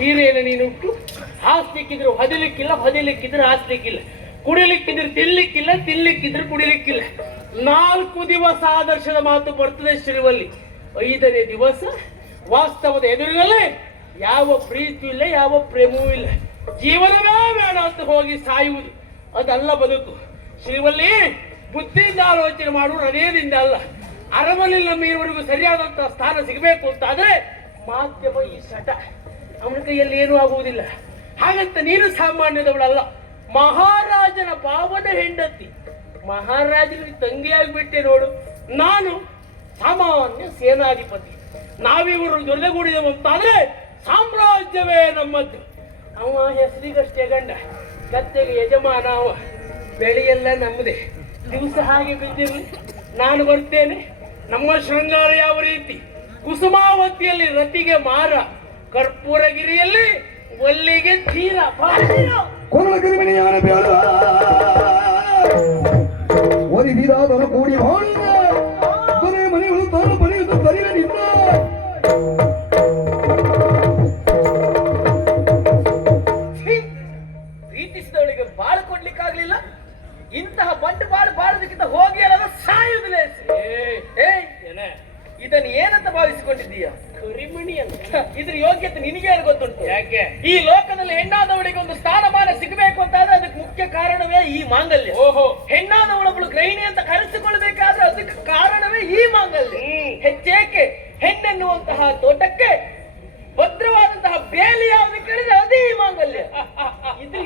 ಹೀರೇನ ನೀನುಂಟು ಹಾಸ್ಲಿಕ್ಕಿದ್ರು ಹೊದಿಲಿಕ್ಕಿಲ್ಲ, ಹೊದಿಲಿಕ್ಕಿದ್ರೆ ಹಾಸ್ಲಿಕ್ಕಿಲ್ಲ, ಕುಡಿಲಿಕ್ಕಿದ್ರೆ ತಿನ್ಲಿಕ್ಕಿಲ್ಲ, ತಿನ್ಲಿಕ್ಕಿದ್ರೆ ಕುಡಿಲಿಕ್ಕಿಲ್ಲ. 4 ದಿವಸ ಆದರ್ಶದ ಮಾತು ಬರ್ತದೆ ಶ್ರೀವಲ್ಲಿ. 5ನೇ ದಿವಸ ವಾಸ್ತವದ ಎದುರಿನಲ್ಲಿ ಯಾವ ಪ್ರೀತಿಯೂ ಇಲ್ಲ, ಯಾವ ಪ್ರೇಮವೂ ಇಲ್ಲ. ಜೀವನವೇ ಬೇಡ ಅಂತ ಹೋಗಿ ಸಾಯುವುದು ಅದಲ್ಲ ಬದುಕು. ಶ್ರೀವಲ್ಲಿ, ಬುದ್ಧಿಯಿಂದ ಆಲೋಚನೆ ಮಾಡುವ ಹೃದಯದಿಂದ ಅಲ್ಲ. ಅರಮನೆಯಲ್ಲಿ ನಮ್ಮ ಇರುವವರೆಗೂ ಸರಿಯಾದಂತಹ ಸ್ಥಾನ ಸಿಗಬೇಕು ಅಂತ ಆದ್ರೆ ಮಾಧ್ಯಮ ಈ ಸಟ ಅವನ ಕೈಯಲ್ಲಿ ಏನೂ ಆಗುವುದಿಲ್ಲ. ಹಾಗಂತ ನೀನು ಸಾಮಾನ್ಯದವಳಲ್ಲ, ಮಹಾರಾಜನ ಪಾವನ ಹೆಂಡತಿ. ಮಹಾರಾಜನಿಗೆ ತಂಗಿಯಾಗಿಬಿಟ್ಟೆ ನೋಡು. ನಾನು ಸಾಮಾನ್ಯ ಸೇನಾಧಿಪತಿ. ನಾವಿವರು ಜೊತೆಗೂಡಿದೆವು ಅಂತಾದ್ರೆ ಸಾಮ್ರಾಜ್ಯವೇ ನಮ್ಮದ್ದು. ಅವ ಹೆಸರಿಗಷ್ಟೇ ಗಂಡ, ಗದ್ದೆಗೆ ಯಜಮಾನ. ಅವ ಬೆಳೆಯೆಲ್ಲ ನಮ್ಮದೇ. ದಿವಸ ಹಾಗೆ ಬಿದ್ದಿರಲಿ, ನಾನು ಬರ್ತೇನೆ. ನಮ್ಮ ಶೃಂಗಾರ ಯಾವ ರೀತಿ? ಕುಸುಮಾವತಿಯಲ್ಲಿ ರತಿಗೆ ಮಾರ, ಕರ್ಪೂರಗಿರಿಯಲ್ಲಿ ಒಲ್ಲಿಗೆ ತೀರ. ಕೊರಳಗಿರಿಮನೆಯಾನ ಬೇಡ ಒಲಿದಿದಾದರ ಕೂಡಿ ಮನೆ ಮನೆಗಳು ತಾನು ಮನೆಯುವುದು ಸರಿವೆ ನಿನ್ನ ಪ್ರೀತಿಸಿದವಳಿಗೆ ಬಾಳು ಕೊಡ್ಲಿಕ್ಕಾಗ್ಲಿಲ್ಲ. ಇಂತಹ ಬಂಡು ಬಾಳೋದಕ್ಕಿಂತ ಹೋಗಿ ಅಲ್ಲ ಸಾಯುವುದಿಲ್ಲ. ಇದನ್ನು ಏನಂತ ಭಾವಿಸಿಕೊಂಡಿದ್ದೀಯ? ಕರಿಮಣಿ ಅಂತ. ಇದ್ರ ಯೋಗ್ಯತೆ ನಿನಗೆ ಗೊತ್ತುಂಟು. ಯಾಕೆ? ಈ ಲೋಕದಲ್ಲಿ ಹೆಣ್ಣಾದವಳಿಗೆ ಒಂದು ಸ್ಥಾನಮಾನ ಸಿಗಬೇಕು ಅಂತಾದ್ರೆ ಅದಕ್ಕೆ ಮುಖ್ಯ ಕಾರಣವೇ ಈ ಮಾಂಗಲ್ಯ. ಓಹೋ, ಹೆಣ್ಣಾದವಳೊಬ್ಬಳು ಗೃಹಿಣಿ ಅಂತ ಕರೆಸಿಕೊಳ್ಬೇಕಾದ್ರೆ ಅದಕ್ಕೆ ಕಾರಣವೇ ಈ ಮಾಂಗಲ್ಯ. ಹೆಚ್ಚೇಕೆ ಹೆಣ್ಣೆನ್ನುವಂತಹ ತೋಟಕ್ಕೆ ಭದ್ರವಾದಂತಹ ಬೇಲಿ ಯಾವುದು ಕೇಳಿದ್ರೆ ಅದೇ ಈ ಮಾಂಗಲ್ಯ. ಇದು